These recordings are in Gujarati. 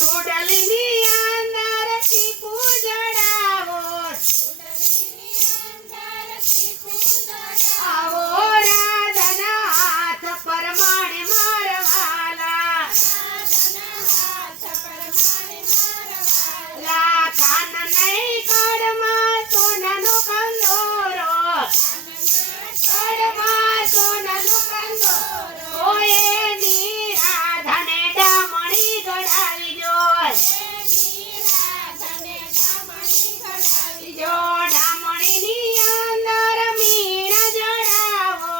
સુડલીની અંદર ટીપુ જડાવો આવો રાધાના હાથ પરમાણે મારવાલા લા કાન નહીં કડમાં સોનાનો કંદોરો કડમાં સોનાનો કંદોરો એની રાધાને ડામણી ગડાવી જો ડામણીની અંદર મીણ જડાવો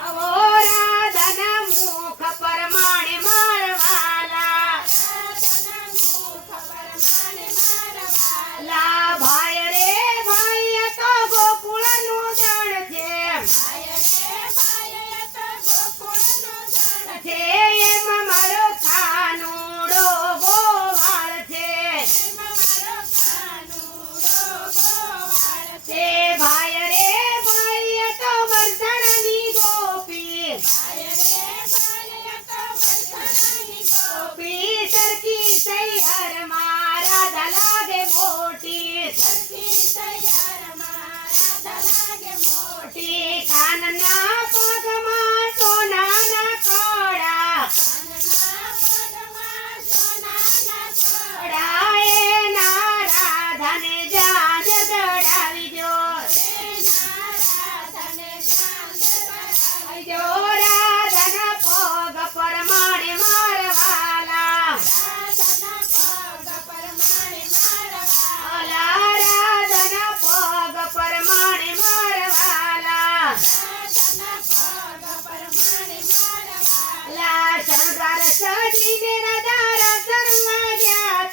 આવો રાધાના મુખ પરમાણે મારવાલા લા ભાઈ રે ભાઈ તો ગોકુળનું જણ છે એમાં મારો કાનુડો ગોવાળ છે ભાઈ રે ભાઈ તો વરસાણની ગોપી ગોપી સરખી સૈયર મારા ધલાગે મોટી મોટી કાનના પગમાં સોનાના કડા એના રાધાને જાજ જડાવી જો રાધાના પગ પરમાણે મારવાલા રાધાના પગ પરમાણે મારવાલા લા શણગાર સજીને રાધા રસમાં ગયા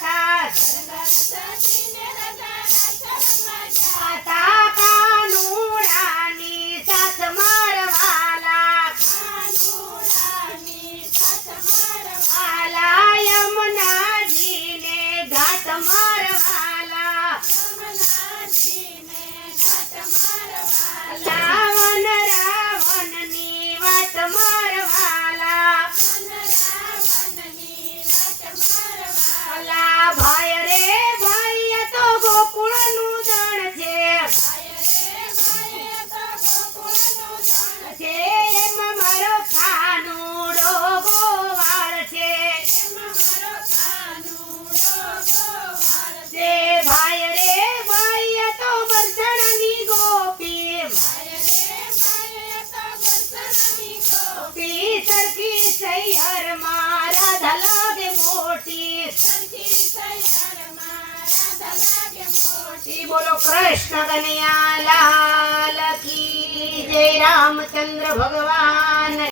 હતા કાનુડાની સાથ મારવાલા યમુનાજીને ઘાટ મારવાલા વન રાવણની વાત મારવાલા ભાઈ રે ભાઈ તો ગોકુળનું જણ છે એમાં મારો કાનુડો ગોવાળ છે ભાઈ રે ભાઈ તો વરસાણની ગોપી ગોપી સરખી સૈયર મારા ધલાગે મોટી બોલો કૃષ્ણ કનૈયા લાલ કી જય રામચંદ્ર ભગવાન